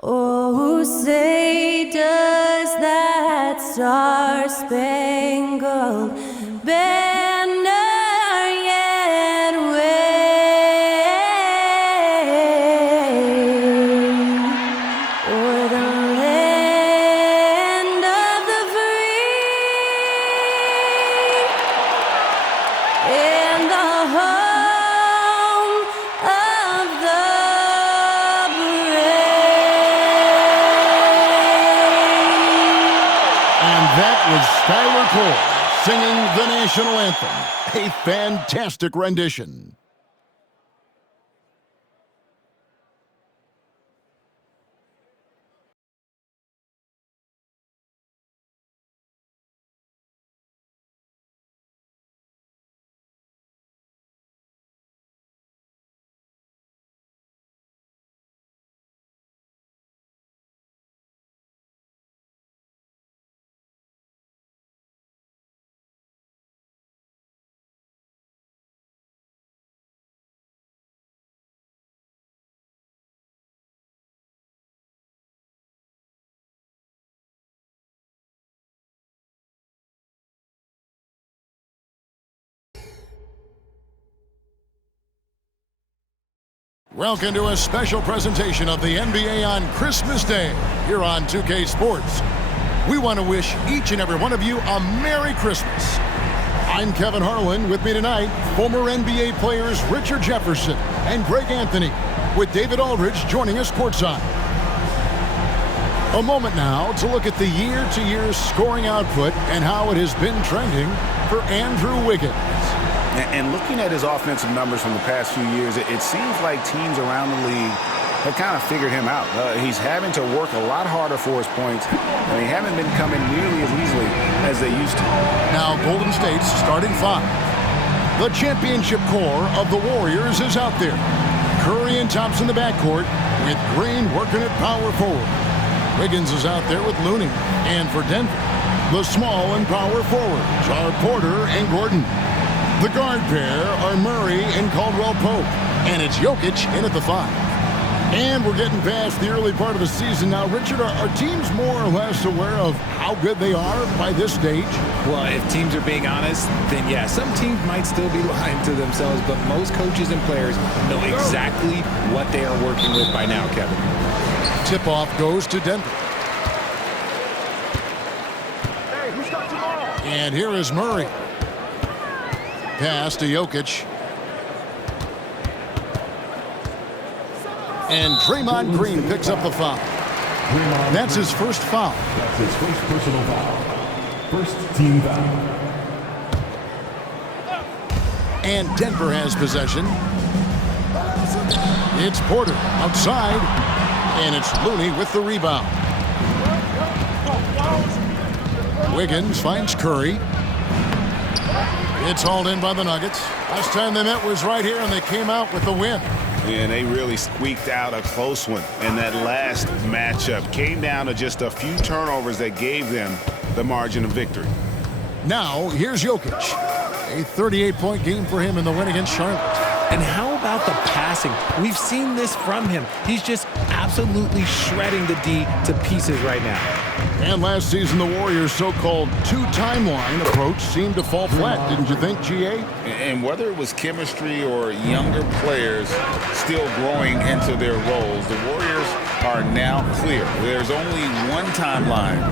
Oh, say does that star-spangled banner yet wave o'er the land of the free and the home of the That was Skylar Cole singing the national anthem. A fantastic rendition. Welcome to a special presentation of the NBA on Christmas Day here on 2K Sports. We want to wish each and every one of you a Merry Christmas. I'm Kevin Harlan. With me tonight, former NBA players Richard Jefferson and Greg Anthony, with David Aldridge joining us courtside. A moment now to look at the year-to-year scoring output and how it has been trending for Andrew Wiggins. And looking at his offensive numbers from the past few years, it seems like teams around the league have kind of figured him out. He's having to work a lot harder for his points, and they haven't been coming nearly as easily as they used to. Now Golden State's starting five. The championship core of the Warriors is out there. Curry and Thompson in the backcourt, with Green working at power forward. Wiggins is out there with Looney. And for Denver, the small and power forwards are Porter and Gordon. The guard pair are Murray and Caldwell-Pope, and it's Jokic in at the five. And we're getting past the early part of the season now. Richard, are teams more or less aware of how good they are by this stage? Well, if teams are being honest, then yeah, some teams might still be lying to themselves, but most coaches and players know exactly what they are working with by now, Kevin. Tip-off goes to Denver. Hey, who's got Jamal? And here is Murray. Pass to Jokic. And Draymond Green picks up the foul. That's his first foul. That's his first personal foul. First team foul. And Denver has possession. It's Porter outside. And it's Looney with the rebound. Wiggins finds Curry. It's hauled in by the Nuggets. Last time they met was right here, and they came out with the win. And they really squeaked out a close one in that last matchup. Came down to just a few turnovers that gave them the margin of victory. Now, here's Jokic. A 38-point game for him in the win against Charlotte. And how about the passing? We've seen this from him. He's just absolutely shredding the D to pieces right now. And last season, the Warriors' so-called two-timeline approach seemed to fall flat, didn't you think, GA? And whether it was chemistry or younger players still growing into their roles, the Warriors are now clear. There's only one timeline,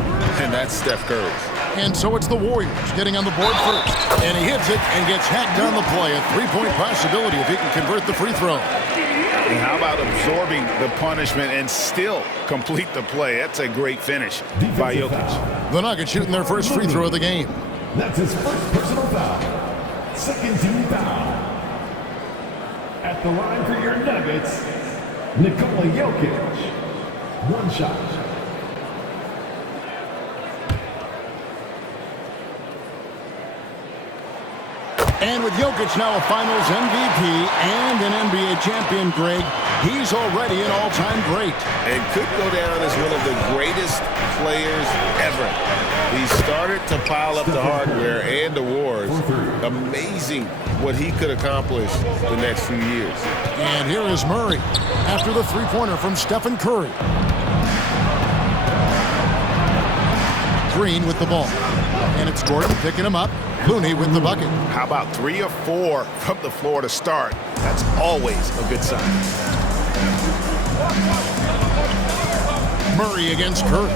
and that's Steph Curry's. And so it's the Warriors getting on the board first. And he hits it and gets hacked down the play. A three-point possibility if he can convert the free throw. And how about absorbing the punishment and still complete the play? That's a great finish by Jokic. The Nuggets shooting their first free throw of the game. That's his first personal foul. Second team foul. At the line for your Nuggets, Nikola Jokic. One shot. And with Jokic now a Finals MVP and an NBA champion, Greg, he's already an all-time great. And could go down as one of the greatest players ever. He started to pile up the hardware and awards. Amazing what he could accomplish the next few years. And here is Murray after the three-pointer from Stephen Curry. Green with the ball. And it's Gordon picking him up. Looney with the bucket. How about 3 or 4 from the floor to start? That's always a good sign. Murray against Curry.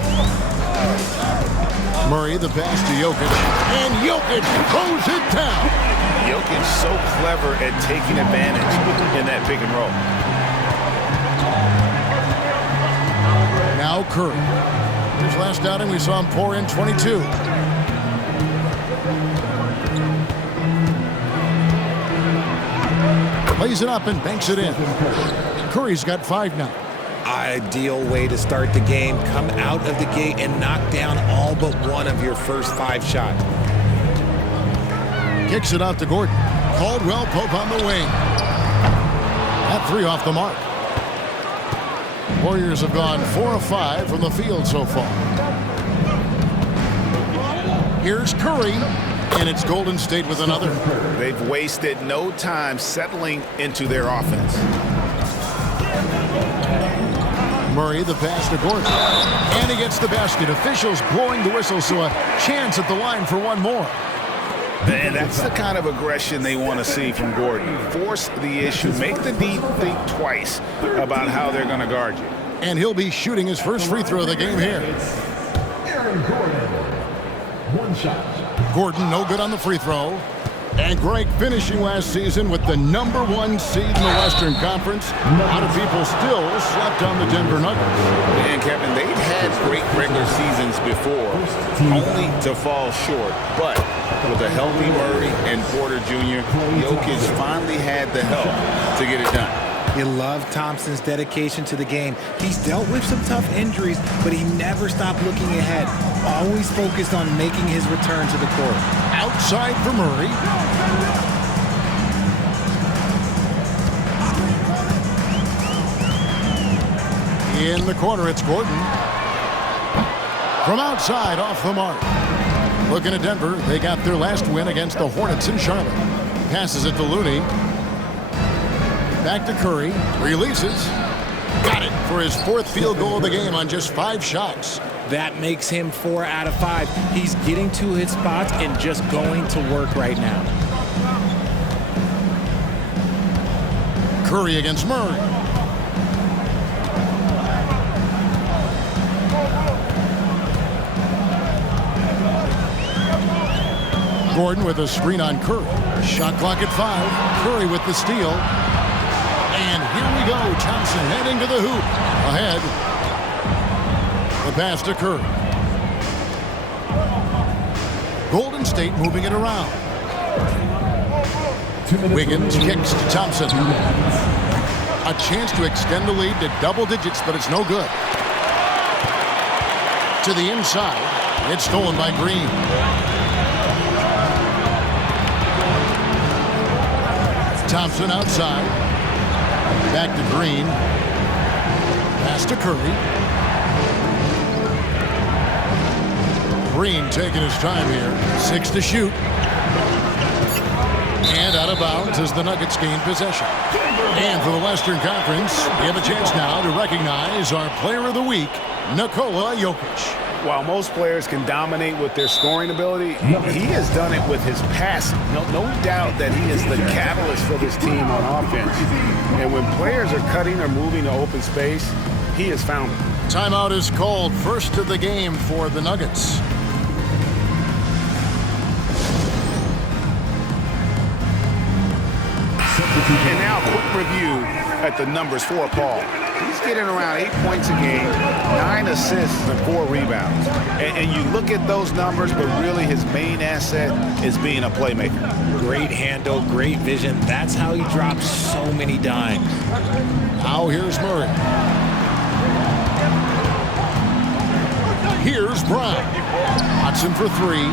Murray the pass to Jokic. And Jokic throws it down. Jokic so clever at taking advantage in that pick and roll. Now Curry. His last outing, we saw him pour in 22. Plays it up and banks it in. Curry's got 5 now. Ideal way to start the game. Come out of the gate and knock down all but one of your first 5 shots. Kicks it out to Gordon. Caldwell-Pope on the wing. That 3 off the mark. Warriors have gone 4 of 5 from the field so far. Here's Curry, and it's Golden State with another. They've wasted no time settling into their offense. Murray the pass to Gordon. And he gets the basket. Officials blowing the whistle, so a chance at the line for one more. And that's the kind of aggression they want to see from Gordon. Force the issue. Make the D think twice about how they're going to guard you. And he'll be shooting his first free throw of the game here. Aaron Gordon. 1 shot. Gordon no good on the free throw. And Greg finishing last season with the #1 seed in the Western Conference. A lot of people still slept on the Denver Nuggets. And Kevin, they've had great regular seasons before, only to fall short. But with a healthy Murray and Porter Jr., Jokic finally had the help to get it done. You love Thompson's dedication to the game. He's dealt with some tough injuries, but he never stopped looking ahead. Always focused on making his return to the court. Outside for Murray. In the corner, it's Gordon. From outside, off the mark. Looking at Denver, they got their last win against the Hornets in Charlotte. Passes it to Looney. Back to Curry. Releases. Got it for his 4th field goal of the game on just 5 shots. That makes him 4 out of 5. He's getting to his spots and just going to work right now. Curry against Murray. Gordon with a screen on Curry. Shot clock at 5. Curry with the steal. And here we go. Thompson heading to the hoop. Ahead. The pass to Curry. Golden State moving it around. Wiggins kicks to Thompson. A chance to extend the lead to double digits, but it's no good. To the inside. It's stolen by Green. Thompson outside. Back to Green. Pass to Curry. Green taking his time here. 6 to shoot. And out of bounds as the Nuggets gain possession. And for the Western Conference, we have a chance now to recognize our Player of the Week, Nikola Jokic. While most players can dominate with their scoring ability, he has done it with his passing. No doubt that he is the catalyst for this team on offense. And when players are cutting or moving to open space, he has found it. Timeout is called. First of the game for the Nuggets. And now a quick review at the numbers for Paul. He's getting around 8 points a game, 9 assists, and 4 rebounds. And you look at those numbers, but really his main asset is being a playmaker. Great handle, great vision. That's how he drops so many dimes. Now here's Murray. Here's Brown. Hudson for 3.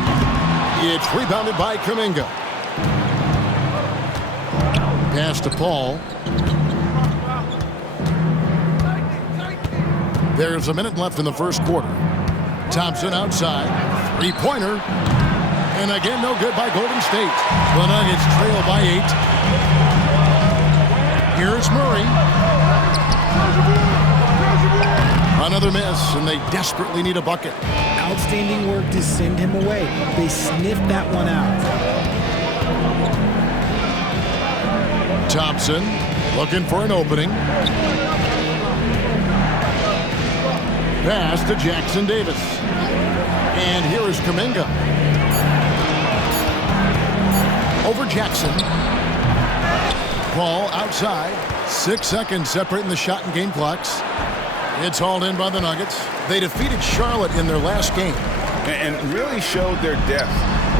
It's rebounded by Kuminga. Pass to Paul. There's a minute left in the first quarter. Thompson outside. 3-pointer. And again, no good by Golden State. The Nuggets trail by 8. Here's Murray. Another miss, and they desperately need a bucket. Outstanding work to send him away. They sniffed that one out. Thompson looking for an opening. Pass to Jackson Davis. And here is Kuminga. Over Jackson. Ball outside. 6 seconds separating the shot and game clocks. It's hauled in by the Nuggets. They defeated Charlotte in their last game. And really showed their depth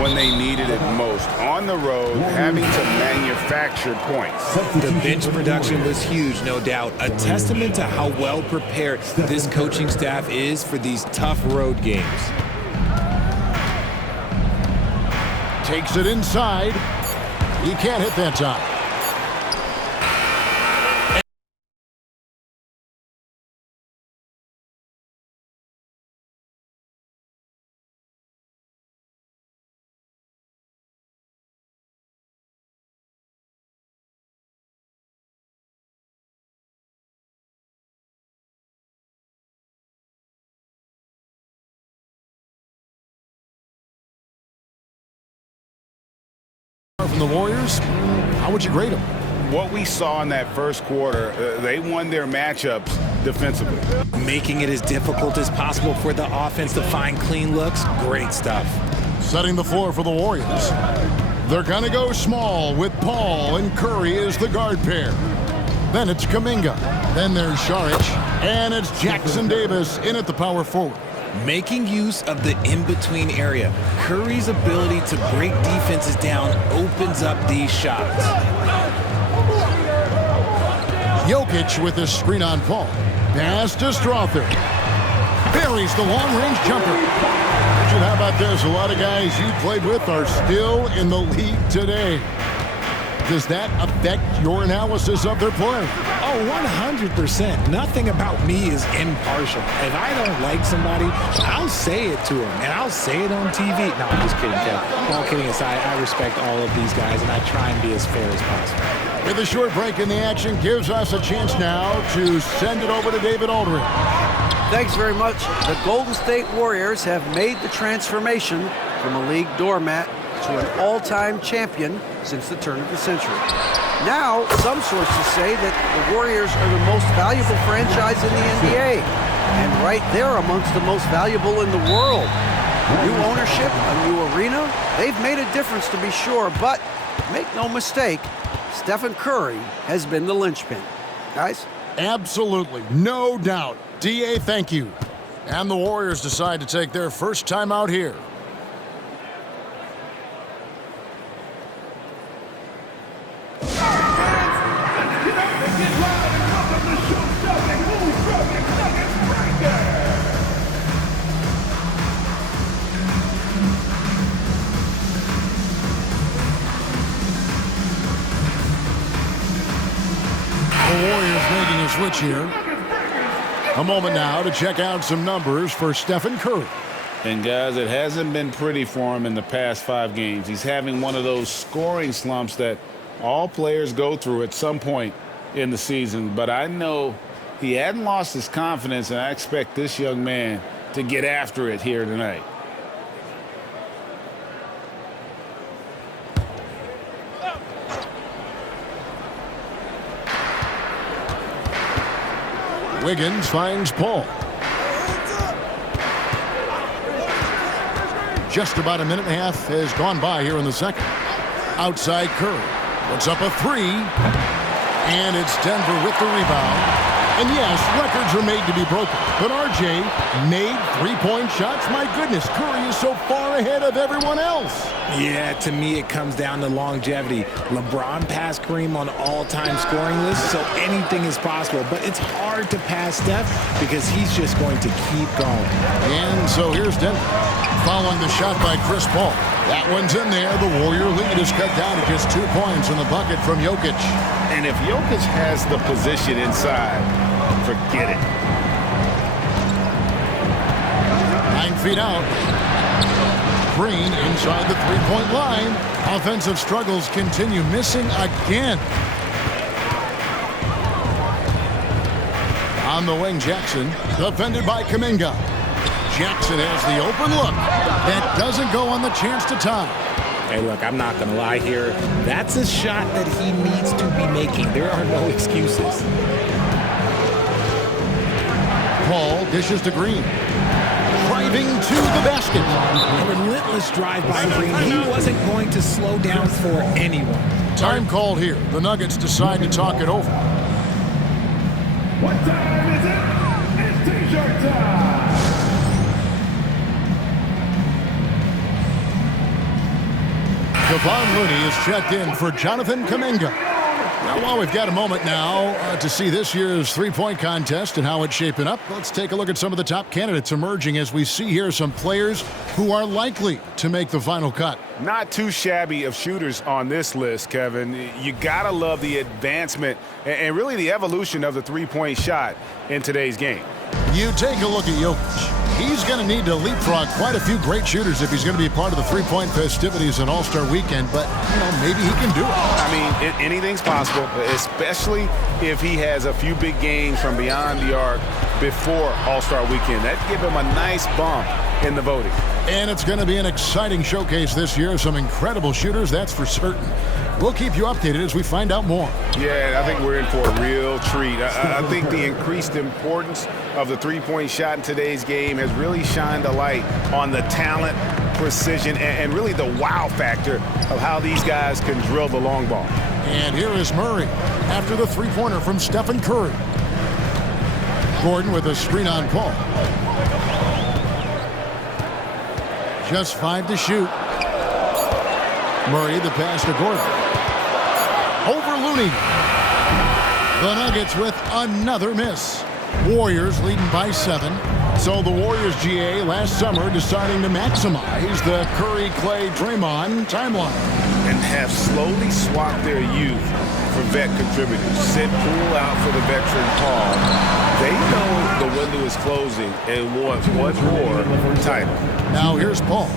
when they needed it most. On the road, having to manufacture points. The bench production was huge, no doubt. A testament to how well prepared this coaching staff is for these tough road games. Takes it inside. He can't hit that time. From the Warriors, how would you grade them? What we saw in that first quarter, they won their matchups defensively. Making it as difficult as possible for the offense to find clean looks. Great stuff. Setting the floor for the Warriors. They're going to go small with Paul and Curry as the guard pair. Then it's Kuminga. Then there's Šarić. And it's Jackson Davis in at the power forward. Making use of the in-between area. Curry's ability to break defenses down opens up these shots. Jokic with his screen on Paul. Pass to Strother. Buries the long-range jumper. Richard, how about this? A lot of guys you played with are still in the league today. Does that affect your analysis of their play? Oh, 100%. Nothing about me is impartial. If I don't like somebody, I'll say it to them, and I'll say it on TV. No, I'm just kidding, Kev. All kidding aside, I respect all of these guys, and I try and be as fair as possible. With a short break in the action, gives us a chance now to send it over to David Aldridge. Thanks very much. The Golden State Warriors have made the transformation from a league doormat to an all-time champion since the turn of the century. Now, some sources say that the Warriors are the most valuable franchise in the NBA, and right there amongst the most valuable in the world. New ownership, a new arena, they've made a difference to be sure, but make no mistake, Stephen Curry has been the linchpin. Guys? Absolutely, no doubt. DA, thank you. And the Warriors decide to take their first time out here. Warriors making a switch here. A moment now to check out some numbers for Stephen Curry. And guys, it hasn't been pretty for him in the past 5 games. He's having one of those scoring slumps that all players go through at some point in the season. But I know he hadn't lost his confidence, and I expect this young man to get after it here tonight. Wiggins finds Paul. Just about a minute and a half has gone by here in the second. Outside Curry. Puts up a 3. And it's Denver with the rebound. And yes, records are made to be broken. But RJ made 3-point shots. My goodness, Curry is so far ahead of everyone else. Yeah, to me it comes down to longevity. LeBron passed Kareem on all-time scoring lists, so anything is possible. But it's hard to pass Steph because he's just going to keep going. And so here's Denver. Following the shot by Chris Paul. That one's in there. The Warrior lead is cut down to just 2 points in the bucket from Jokic. And if Jokic has the position inside, forget it. 9 feet out. Green inside the 3-point line. Offensive struggles continue, missing again. On the wing, Jackson, defended by Kuminga. Jackson has the open look. That doesn't go on the chance to tie. Hey, look, I'm not going to lie here. That's a shot that he needs to be making. There are no excuses. Paul dishes to Green. Driving to the basket. A relentless drive by Green. He wasn't going to slow down for anyone. Time called here. The Nuggets decide to talk it over. What time is it? It's T-shirt time. Kevon Looney is checked in for Jonathan Kuminga. Now, while we've got a moment now to see this year's three-point contest and how it's shaping up, let's take a look at some of the top candidates emerging as we see here some players who are likely to make the final cut. Not too shabby of shooters on this list, Kevin. You gotta love the advancement and really the evolution of the three-point shot in today's game. You take a look at Jokic. He's going to need to leapfrog quite a few great shooters if he's going to be part of the three-point festivities on All-Star Weekend, but, maybe he can do it. I mean, anything's possible, especially if he has a few big games from beyond the arc before All-Star Weekend. That'd give him a nice bump in the voting. And it's going to be an exciting showcase this year. Some incredible shooters, that's for certain. We'll keep you updated as we find out more. Yeah, I think we're in for a real treat. I think the increased importance of the three-point shot in today's game has really shined a light on the talent, precision, and really the wow factor of how these guys can drill the long ball. And here is Murray after the three-pointer from Stephen Curry. Gordon with a screen on Paul. Just 5 to shoot. Murray the pass to Gordon. Over Looney. The Nuggets with another miss. Warriors leading by 7. So the Warriors GA last summer deciding to maximize the Curry, Klay, Draymond timeline. And have slowly swapped their youth for vet contributors. Sent Poole out for the veteran Paul. They know the window is closing and want one more title. Now here's Paul,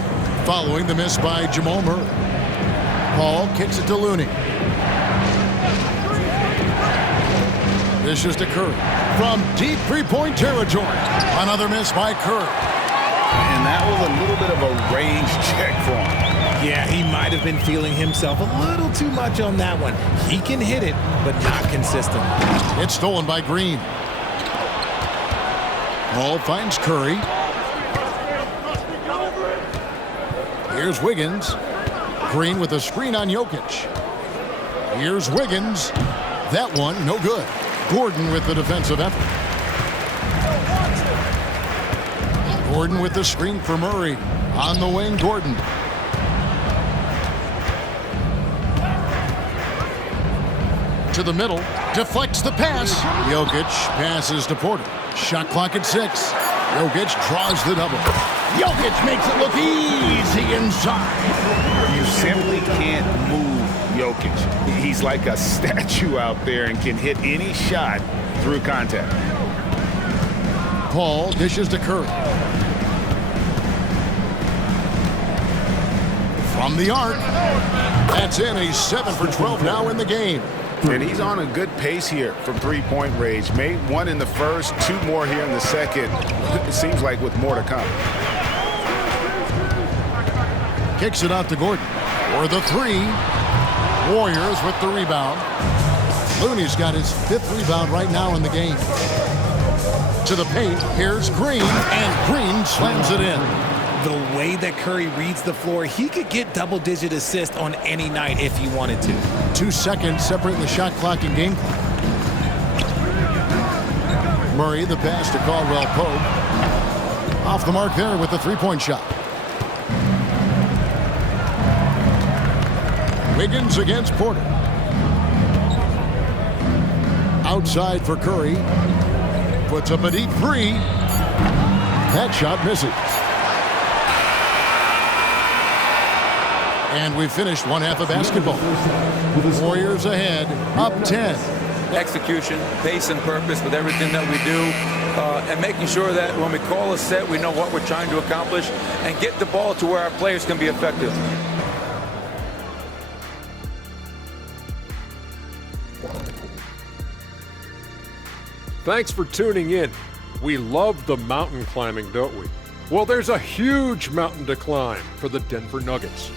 following the miss by Jamal Murray. Paul kicks it to Looney. This is to Curry. From deep three-point territory. Another miss by Curry. And that was a little bit of a range check for him. Yeah, he might have been feeling himself a little too much on that one. He can hit it, but not consistent. It's stolen by Green. Paul finds Curry. Here's Wiggins. Green with a screen on Jokic. Here's Wiggins. That one, no good. Gordon with the defensive effort. Gordon with the screen for Murray. On the wing, Gordon. To the middle. Deflects the pass. Jokic passes to Porter. Shot clock at 6. Jokic draws the double. Jokic makes it look easy inside. You simply can't move Jokic. He's like a statue out there and can hit any shot through contact. Paul dishes to Curry. From the arc. That's in. He's 7 for 12 now in the game. And he's on a good pace here from three-point range. Made one in the first, 2 more here in the second. It seems like with more to come. Kicks it out to Gordon. For the 3. Warriors with the rebound. Looney's got his 5th rebound right now in the game. To the paint. Here's Green. And Green slams it in. The way that Curry reads the floor, he could get double-digit assists on any night if he wanted to. 2 seconds separating the shot clock and game clock. Murray, the pass to Caldwell-Pope. Off the mark there with the three-point shot. Wiggins against Porter. Outside for Curry. Puts up a deep 3. That shot misses. And we've finished one half of basketball. Warriors ahead, up 10. Execution, pace, and purpose with everything that we do, and making sure that when we call a set, we know what we're trying to accomplish and get the ball to where our players can be effective. Thanks for tuning in. We love the mountain climbing, don't we? Well, there's a huge mountain to climb for the Denver Nuggets.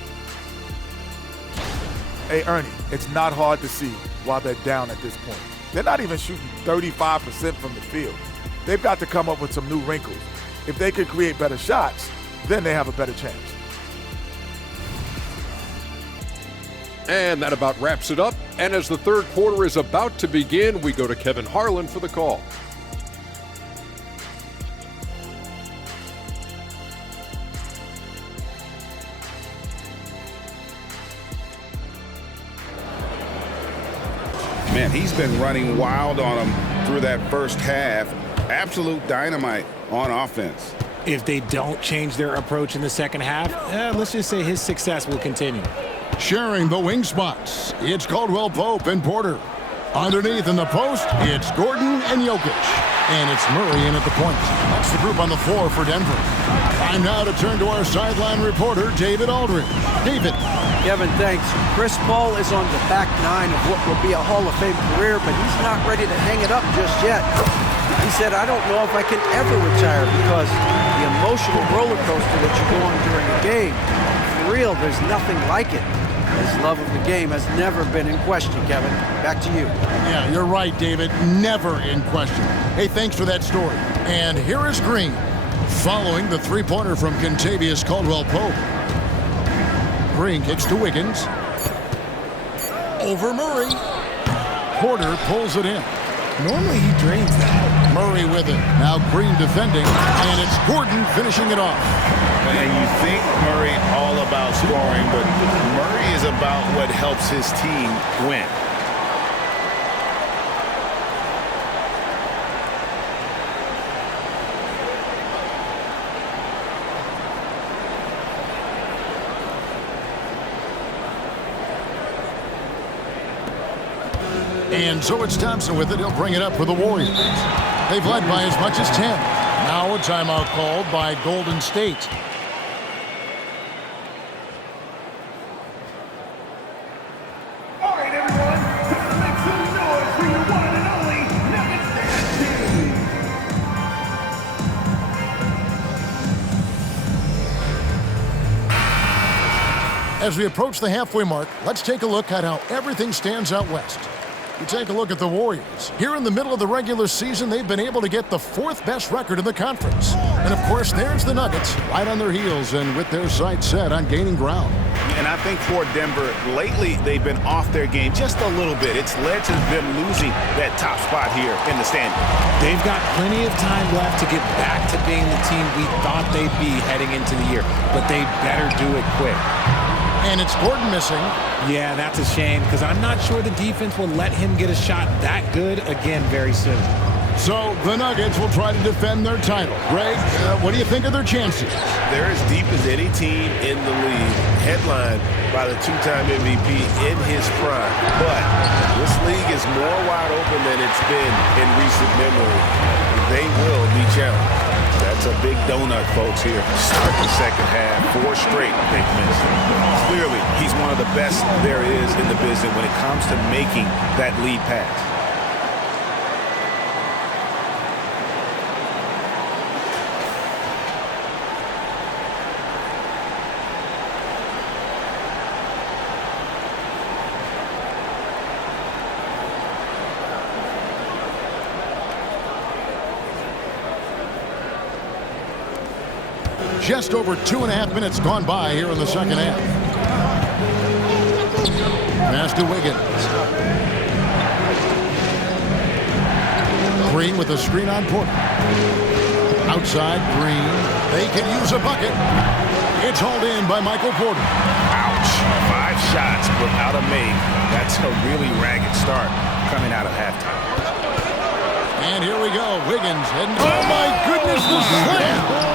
Hey, Ernie, it's not hard to see why they're down at this point. They're not even shooting 35% from the field. They've got to come up with some new wrinkles. If they could create better shots, then they have a better chance. And that about wraps it up. And as the third quarter is about to begin, we go to Kevin Harlan for the call. Man, he's been running wild on them through that first half. Absolute dynamite on offense. If they don't change their approach in the second half, let's just say his success will continue. Sharing the wing spots, it's Caldwell-Pope and Porter. Underneath in the post, it's Gordon and Jokic. And it's Murray in at the point. That's the group on the floor for Denver. Time now to turn to our sideline reporter, David Aldridge. David. Kevin, thanks. Chris Paul is on the back nine of what will be a Hall of Fame career, but he's not ready to hang it up just yet. He said, I don't know if I can ever retire because the emotional roller coaster that you go on during a game, for real, there's nothing like it. His love of the game has never been in question, Kevin. Back to you. Yeah, you're right, David. Never in question. Hey, thanks for that story. And here is Green, following the three-pointer from Kentavious Caldwell-Pope. Green kicks to Wiggins. Over Murray. Porter pulls it in. Normally he drains that. Murray with it. Now Green defending, and it's Gordon finishing it off. And you think Murray all about scoring, but Murray is about what helps his team win. And so it's Thompson with it. He'll bring it up for the Warriors. They've led by as much as 10. Now a timeout called by Golden State. All right, everyone, time to make some noise for your one and only Nuggets team. As we approach the halfway mark, let's take a look at how everything stands out west. We take a look at the Warriors. Here in the middle of the regular season, they've been able to get the fourth best record in the conference. And of course, there's the Nuggets, right on their heels and with their sights set on gaining ground. And I think for Denver, lately they've been off their game just a little bit. It's led to them losing that top spot here in the standings. They've got plenty of time left to get back to being the team we thought they'd be heading into the year, but they better do it quick. And it's Gordon missing. Yeah, that's a shame because I'm not sure the defense will let him get a shot that good again very soon. So the Nuggets will try to defend their title. Greg, what do you think of their chances? They're as deep as any team in the league, headlined by the two-time MVP in his prime. But this league is more wide open than it's been in recent memory. They will be challenged. That's a big donut, folks, here. Start the second half. 4 straight they've missed. Clearly, he's one of the best there is in the business when it comes to making that lead pass. Just over 2.5 minutes gone by here in the second half. Pass to Wiggins. Green with a screen on Porter. Outside, Green. They can use a bucket. It's hauled in by Michael Porter. Ouch. 5 shots without a make. That's a really ragged start coming out of halftime. And here we go. Wiggins heading. Oh, my goodness, the slam.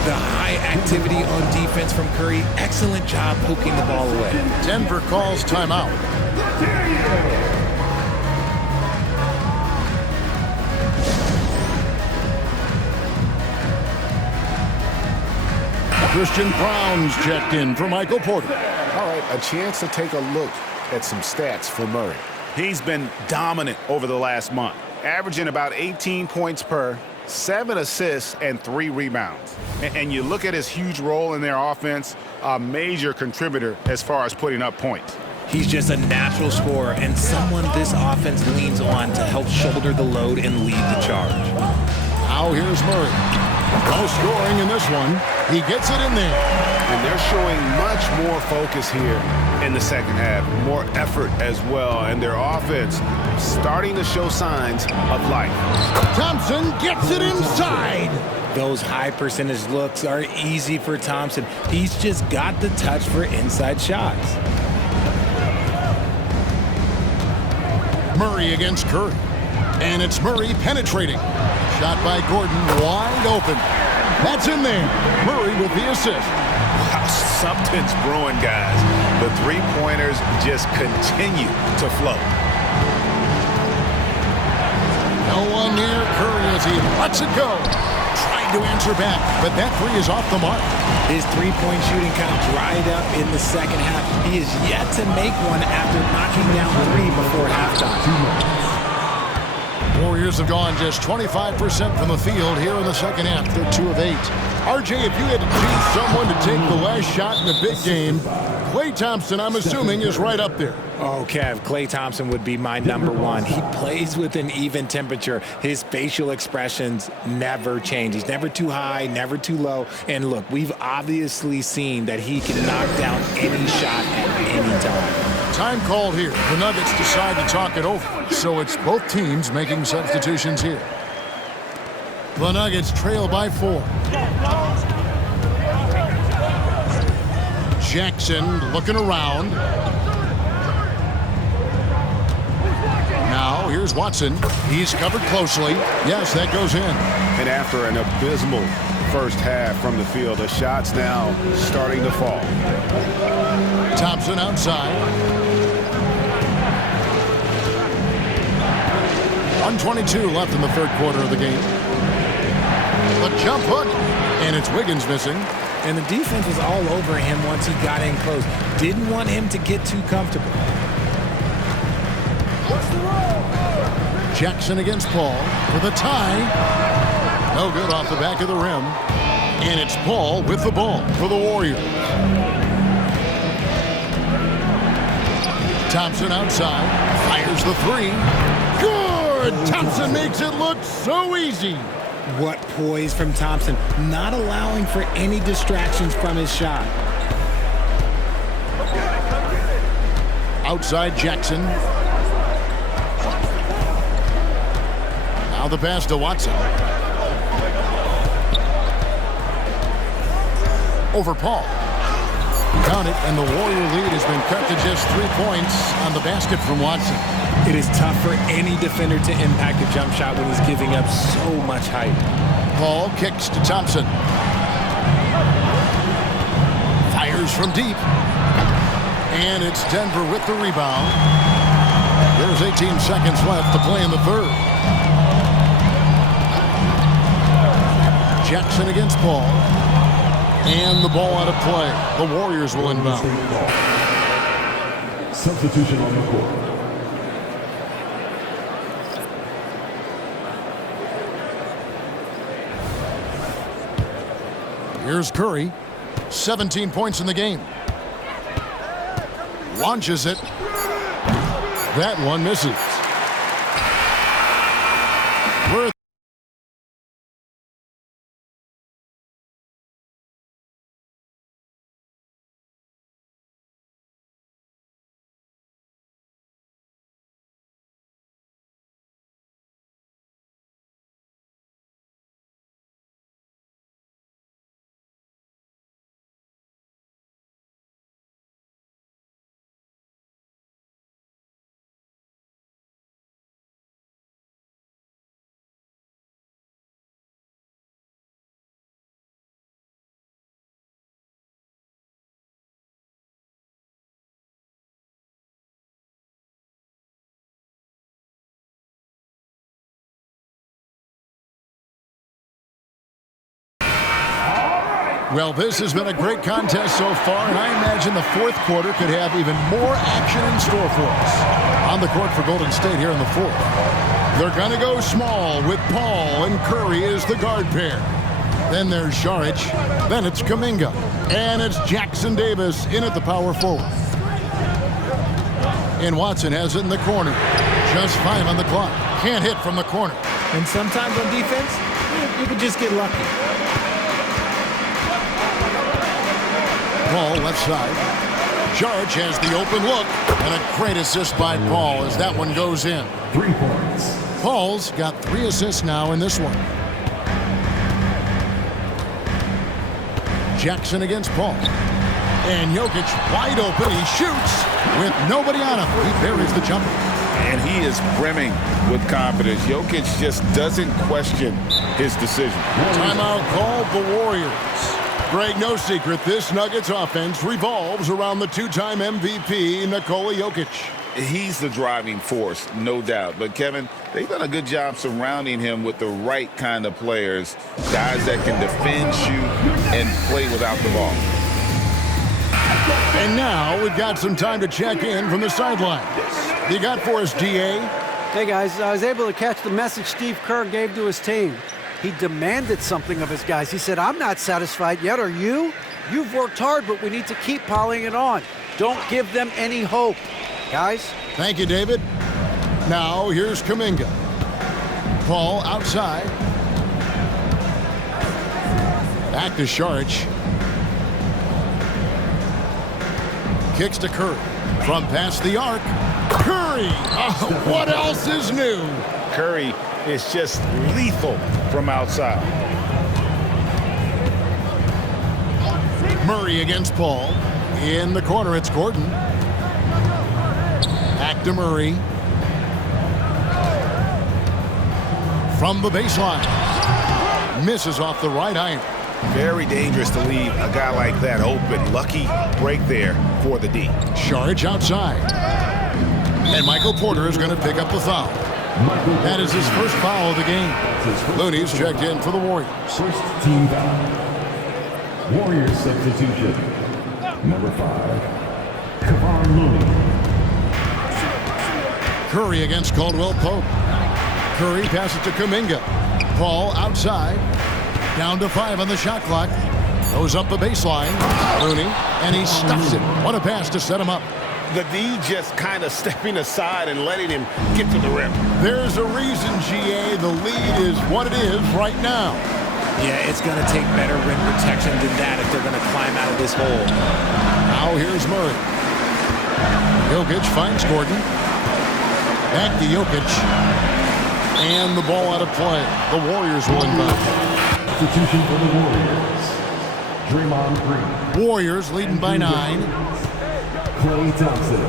The high activity on defense from Curry. Excellent job poking the ball away. Denver calls timeout. Christian Brown's checked in for Michael Porter. All right, a chance to take a look at some stats for Murray. He's been dominant over the last month. averaging about 18 points per, 7 assists, and 3 rebounds. And you look at his huge role in their offense, a major contributor as far as putting up points. He's just a natural scorer and someone this offense leans on to help shoulder the load and lead the charge. Now here's Murray. No scoring in this one. He gets it in there. And they're showing much more focus here in the second half, more effort as well, and their offense starting to show signs of life. Thompson gets it inside. Those high percentage looks are easy for Thompson. He's just got the touch for inside shots. Murray against Curry. And it's Murray penetrating. Shot by Gordon, wide open. That's in there. Murray with the assist. Wow, something's brewing, guys. The three-pointers just continue to flow. No one near Curry as he lets it go. Trying to answer back, but that three is off the mark. His three-point shooting kind of dried up in the second half. He is yet to make one after knocking down 3 before halftime. Warriors have gone just 25% from the field here in the second half. They're 2 of 8. RJ, if you had to choose someone to take the last shot in the big game, Klay Thompson, I'm assuming, is right up there. Oh, Kev, Klay Thompson would be my number 1. He plays with an even temperature. His facial expressions never change. He's never too high, never too low. And look, we've obviously seen that he can knock down any shot at any time. Time called here. The Nuggets decide to talk it over. So it's both teams making substitutions here. The Nuggets trail by 4. Jackson looking around. Now here's Watson. He's covered closely. Yes, that goes in. And after an abysmal first half from the field, the shots now starting to fall. Thompson outside. 1:22 left in the third quarter of the game. The jump hook, and it's Wiggins missing. And the defense was all over him once he got in close. Didn't want him to get too comfortable. Jackson against Paul for the tie. No good off the back of the rim. And it's Paul with the ball for the Warriors. Thompson outside. Fires the 3. Good! Thompson makes it look so easy. What poise from Thompson, not allowing for any distractions from his shot. Outside Jackson. Now the pass to Watson. Over Paul. Count it, and the Warrior lead has been cut to just 3 points on the basket from Watson. It is tough for any defender to impact a jump shot when he's giving up so much height. Paul kicks to Thompson. Fires from deep. And it's Denver with the rebound. There's 18 seconds left to play in the third. Jackson against Paul. And the ball out of play. The Warriors will inbound. Substitution on the court. Here's Curry. 17 points in the game. Launches it. That one misses. We're Well, this has been a great contest so far, and I imagine the fourth quarter could have even more action in store for us. On the court for Golden State here in the fourth. They're going to go small with Paul and Curry as the guard pair. Then there's Saric. Then it's Kuminga. And it's Jackson Davis in at the power forward. And Watson has it in the corner. Just 5 on the clock. Can't hit from the corner. And sometimes on defense, you can just get lucky. Paul left side. Saric has the open look. And a great assist by Paul as that one goes in. 3 points. Paul's got 3 assists now in this one. Jackson against Paul. And Jokic wide open. He shoots with nobody on him. He buries the jumper. And he is brimming with confidence. Jokic just doesn't question his decision. Timeout called the Warriors. Greg, no secret, this Nuggets offense revolves around the 2-time MVP, Nikola Jokic. He's the driving force, no doubt. But, Kevin, they've done a good job surrounding him with the right kind of players, guys that can defend, shoot, and play without the ball. And now we've got some time to check in from the sideline. You got for us, DA? Hey, guys, I was able to catch the message Steve Kerr gave to his team. He demanded something of his guys. He said, I'm not satisfied yet, are you? You've worked hard, but we need to keep piling it on. Don't give them any hope. Guys? Thank you, David. Now, here's Kuminga. Paul outside. Back to Saric. Kicks to Curry. From past the arc. Curry! Oh, what else is new? Curry is just lethal from outside. Murray against Paul. In the corner, it's Gordon. Back to Murray. From the baseline. Misses off the right iron. Very dangerous to leave a guy like that open. Lucky break there for the D. Saric outside. And Michael Porter is going to pick up the foul. That is his first foul of the game. Looney's checked in for the Warriors. First team foul. Warriors substitution. Number 5, Kevon Looney. Curry against Caldwell-Pope. Curry passes to Kuminga. Paul outside. Down to 5 on the shot clock. Goes up the baseline. Looney. And he stuffs it. What a pass to set him up. The D just kind of stepping aside and letting him get to the rim. There's a reason, GA, the lead is what it is right now. Yeah, it's going to take better rim protection than that if they're going to climb out of this hole. Now here's Murray. Jokic finds Gordon. Back to Jokic. And the ball out of play. The Warriors will inbound. Substitution for the Warriors. Draymond Green. Warriors leading by 9. Klay Thompson.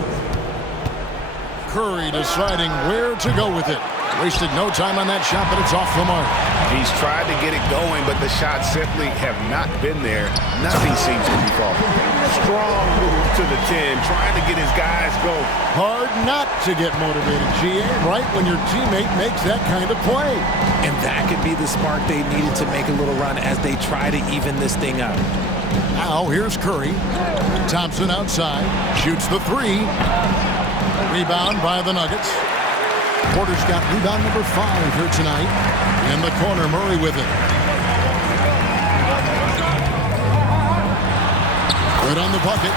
Curry deciding where to go with it. Wasted no time on that shot, but it's off the mark. He's tried to get it going, but the shots simply have not been there. Nothing seems to be falling. Strong move to the 10, trying to get his guys going. Hard not to get motivated, GA, right when your teammate makes that kind of play. And that could be the spark they needed to make a little run as they try to even this thing up. Now here's Curry. Thompson outside. Shoots the 3. Rebound by the Nuggets. Porter's got rebound number 5 here tonight. In the corner, Murray with it. Good on the bucket.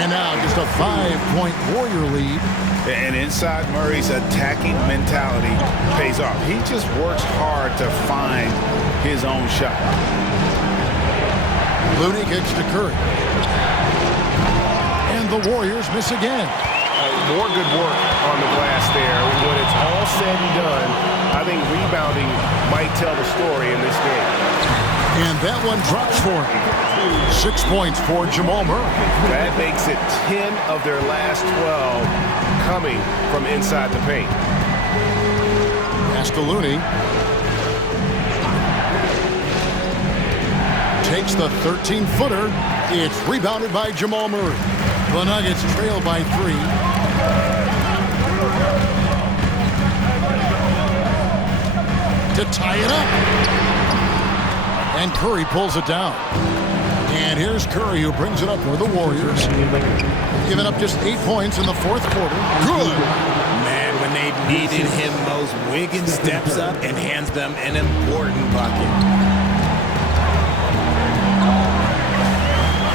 And now just a 5-point Warrior lead. And inside Murray's attacking mentality pays off. He just works hard to find his own shot. Looney kicks to Curry. And the Warriors miss again. More good work on the glass there. When it's all said and done, I think rebounding might tell the story in this game. And that one drops for him. 6 points for Jamal Murray. That makes it 10 of their last 12 coming from inside the paint. Pass to Looney. Takes the 13-footer. It's rebounded by Jamal Murray. The Nuggets trail by 3. To tie it up. And Curry pulls it down. And here's Curry, who brings it up for the Warriors. Giving up just 8 points in the fourth quarter. Good. Man, when they needed him most, Wiggins steps up and hands them an important bucket.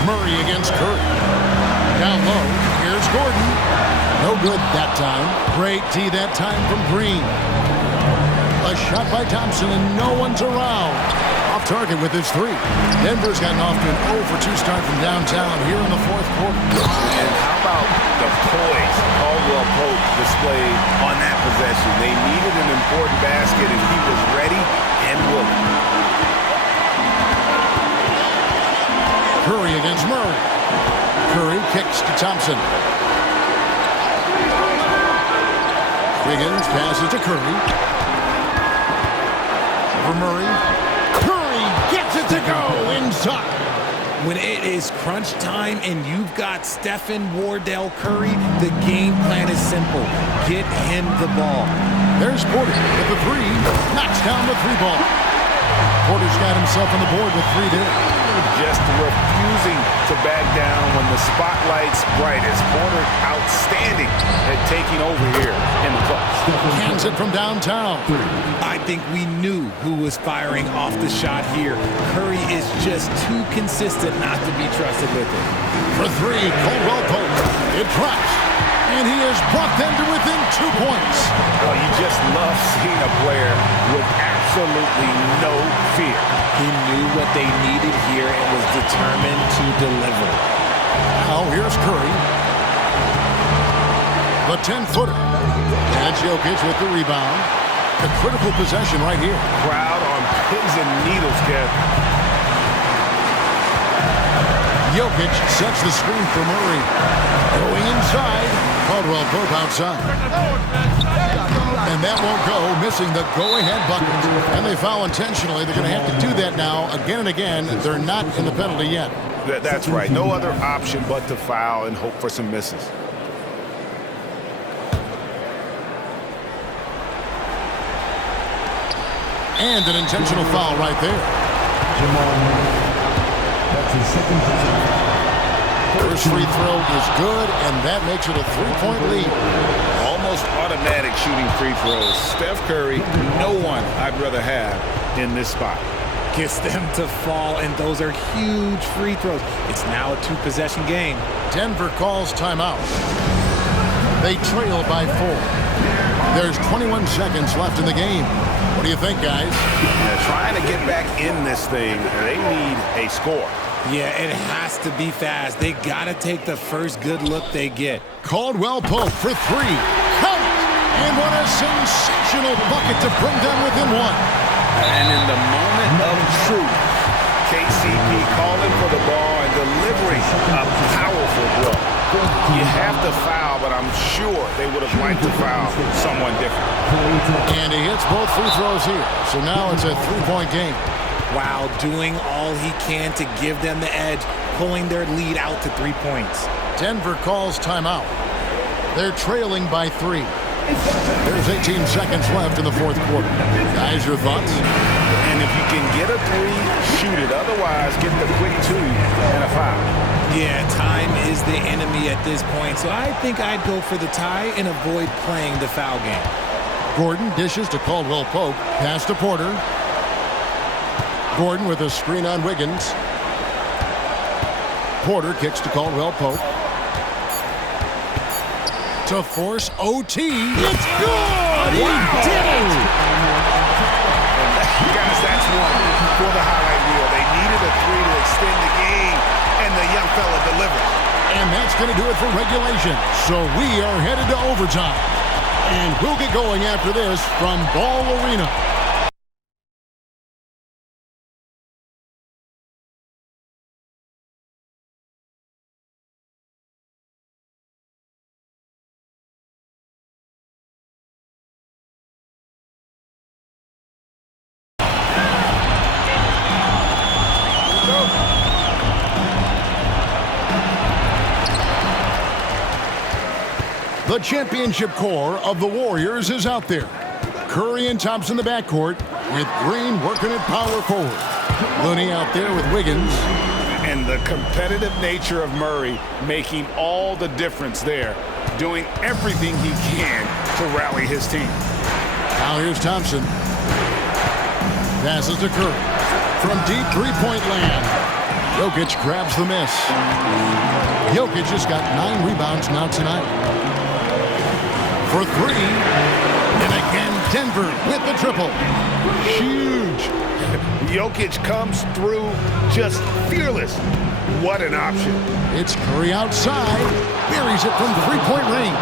Murray against Curry. Down low. Here's Gordon. No good that time. Great D that time from Green. A shot by Thompson, and no one's around. Off target with his three. Denver's gotten off to an 0-for-2 start from downtown here in the fourth quarter. And how about the poise Caldwell-Pope displayed on that possession? They needed an important basket, and he was ready and willing. Curry against Murray. Curry kicks to Thompson. Wiggins passes to Curry. For Murray. Curry gets it to go inside. When it is crunch time and you've got Stephen Wardell Curry, the game plan is simple. Get him the ball. There's Porter with the three. Knocks down the three ball. Porter's got himself on the board with three there. Just refusing to back down when the spotlight's brightest. Porter outstanding at taking over here in the clutch. Hands it from downtown. I think we knew who was firing off the shot here. Curry is just too consistent not to be trusted with it. For three, Caldwell-Pope. It drops. And he has brought them to within 2 points. Well, you just love seeing a player with absolutely no fear. He knew what they needed here and was determined to deliver. Now here's Curry. The 10-footer. And Jokic with the rebound. A critical possession right here. Crowd on pins and needles, Kev. Jokic sets the screen for Murray. Going inside. Caldwell-Pope outside. And that won't go, missing the go-ahead bucket. And they foul intentionally. They're going to have to do that now again and again. They're not in the penalty yet. That's right. No other option but to foul and hope for some misses. And an intentional foul right there. Jamal. That's his second foul. First free throw is good, and that makes it a 3-point lead. Almost automatic shooting free throws. Steph Curry, no one I'd rather have in this spot. Gets them to fall, and those are huge free throws. It's now a 2-possession game. Denver calls timeout. They trail by 4. There's 21 seconds left in the game. What do you think, guys? Trying to get back in this thing, they need a score. Yeah, it has to be fast. They got to take the first good look they get. Caldwell-Pope for 3. Count it! And what a sensational bucket to bring them within 1. And in the moment of truth, KCP calling for the ball and delivering a powerful blow. You have to foul, but I'm sure they would have liked to foul someone different. And he hits both free throws here. So now it's a 3-point game. Wow, doing all he can to give them the edge, pulling their lead out to 3 points. Denver calls timeout. They're trailing by 3. There's 18 seconds left in the fourth quarter. Guys, your thoughts? And if you can get a 3, shoot it. Otherwise, get the quick 2 and a foul. Yeah, time is the enemy at this point, so I think I'd go for the tie and avoid playing the foul game. Gordon dishes to Caldwell-Pope. Pass to Porter. Gordon with a screen on Wiggins. Porter kicks to Caldwell-Pope. To force OT. It's good! He did it! Guys, that's one for the highlight reel. They needed a 3 to extend the game, and the young fella delivered. And that's going to do it for regulation. So we are headed to overtime. And we'll get going after this from Ball Arena. The championship core of the Warriors is out there. Curry and Thompson in the backcourt, with Green working at power forward. Looney out there with Wiggins. And the competitive nature of Murray making all the difference there, doing everything he can to rally his team. Now here's Thompson. Passes to Curry. From deep three-point land. Jokic grabs the miss. Jokic has got 9 rebounds now tonight. For 3. And again, Denver with the triple. Huge. Jokic comes through just fearless. What an option. It's Curry outside. Buries it from three-point range.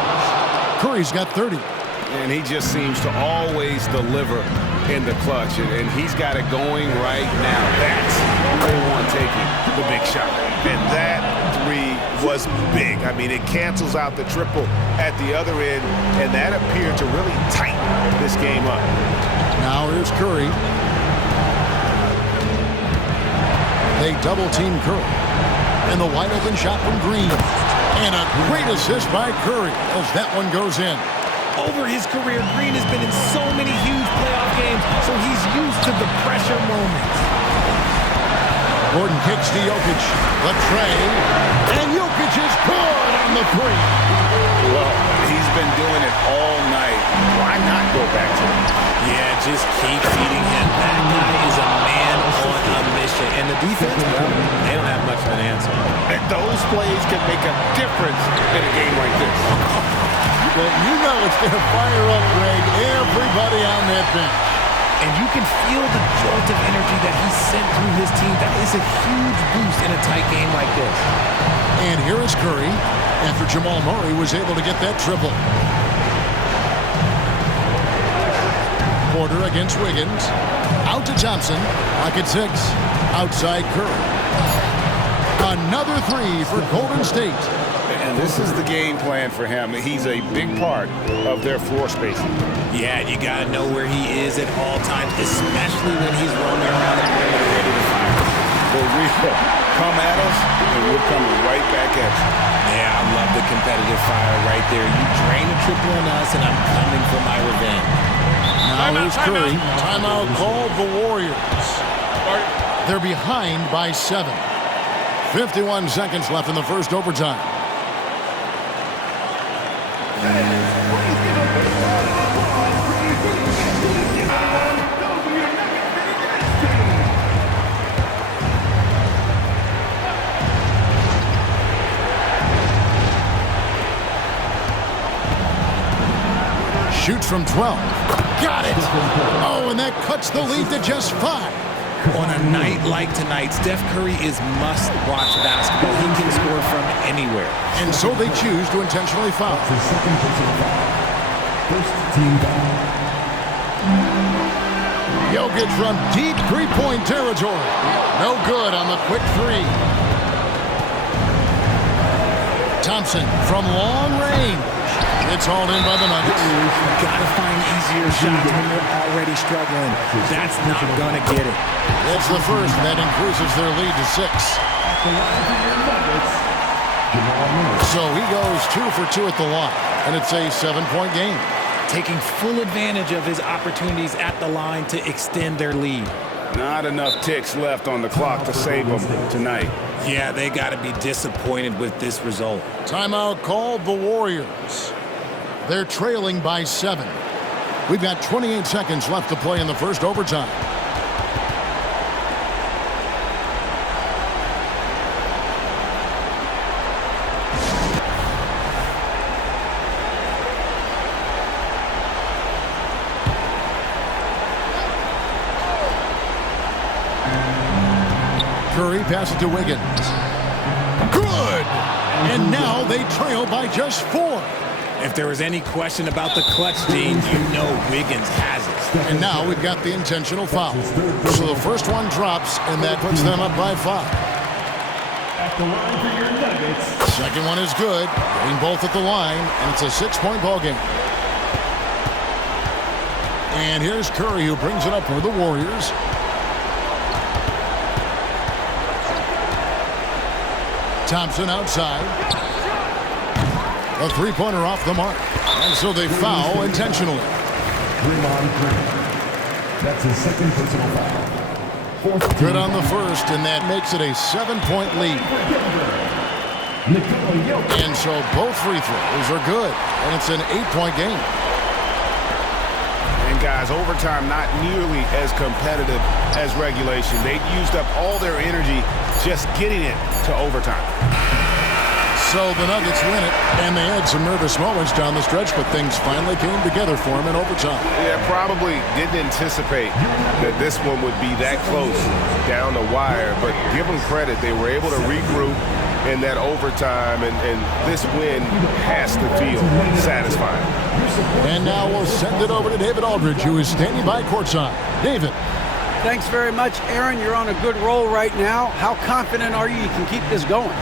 Curry's got 30. And he just seems to always deliver in the clutch. And he's got it going right now. That's the one taking the big shot. And that 3 was big. I mean, it cancels out the triple at the other end. And that appeared to really tighten this game up. Now here's Curry. They double-team Curry. And the wide-open shot from Green. And a great assist by Curry as that one goes in. Over his career, Green has been in so many huge playoff games, so he's used to the pressure moments. Gordon kicks to Jokic. The tray. And Jokic is good on the 3. Well, he's been doing it all night. Why not go back to him? Yeah, just keep feeding him. That guy is a man on a mission. And the defense, well, they don't have much of an answer. And those plays can make a difference in a game like this. But you know it's going to fire up, Greg, everybody on that bench. And you can feel the jolt of energy that he sent through his team. That is a huge boost in a tight game like this. And here is Curry after Jamal Murray was able to get that triple. Porter against Wiggins. Out to Thompson. Pocket 6. Outside Curry. Another 3 for Golden State. And this is the game plan for him. He's a big part of their floor spacing. Yeah, you got to know where he is at all times, especially when he's roaming around the perimeter ready to fire. For real. Come at us, and we're coming right back at you. Yeah, I love the competitive fire right there. You drain a triple on us, and I'm coming for my revenge. Now here's Curry. Timeout called the Warriors. They're behind by 7. 51 seconds left in the first overtime. Shoots from 12. Got it. Oh, and that cuts the lead to just 5. On a night like tonight, Steph Curry is must-watch basketball. He can score from anywhere. And so they choose to intentionally foul. That's his second personal foul. First team foul. Jokic from deep three-point territory. No good on the quick 3. Thompson from long range. It's hauled in by the Nuggets. Gotta find easier shots when you're already struggling. That's not gonna get it. It's the first, and that increases their lead to 6. So he goes 2 for 2 at the line, and it's a 7-point game. Taking full advantage of his opportunities at the line to extend their lead. Not enough ticks left on the clock to save them tonight. Yeah, they got to be disappointed with this result. Timeout called the Warriors. They're trailing by 7. We've got 28 seconds left to play in the first overtime. Curry passes to Wiggins. Good! And now they trail by just 4. If there was any question about the clutch gene, you know Wiggins has it. And now we've got the intentional foul. So the first one drops, and that puts them up by 5. At the line for your Nuggets. Second one is good. Getting both at the line, and it's a 6-point ball game. And here's Curry, who brings it up for the Warriors. Thompson outside. A three-pointer off the mark. And so they foul intentionally. Draymond Green. That's his second personal foul. Good on the first, and that makes it a 7-point lead. Nikola Jokic. And so both free throws are good, and it's an 8-point game. And guys, overtime not nearly as competitive as regulation. They used up all their energy just getting it to overtime. So the Nuggets win it, and they had some nervous moments down the stretch, but things finally came together for them in overtime. Yeah, probably didn't anticipate that this one would be that close down the wire, but give them credit. They were able to regroup in that overtime, and this win has to feel satisfying. And now we'll send it over to David Aldridge, who is standing by courtside. David. Thanks very much, Aaron. You're on a good roll right now. How confident are you can keep this going?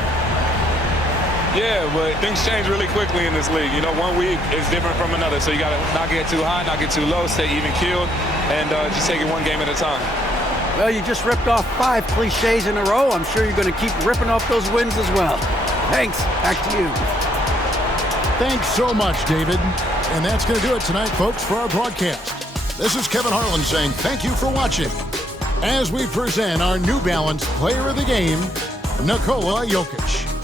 Yeah, but things change really quickly in this league. You know, one week is different from another, so you got to not get too high, not get too low, stay even keeled, and just take it one game at a time. Well, you just ripped off 5 cliches in a row. I'm sure you're going to keep ripping off those wins as well. Thanks. Back to you. Thanks so much, David. And that's going to do it tonight, folks, for our broadcast. This is Kevin Harlan saying thank you for watching as we present our New Balance Player of the Game, Nikola Jokic.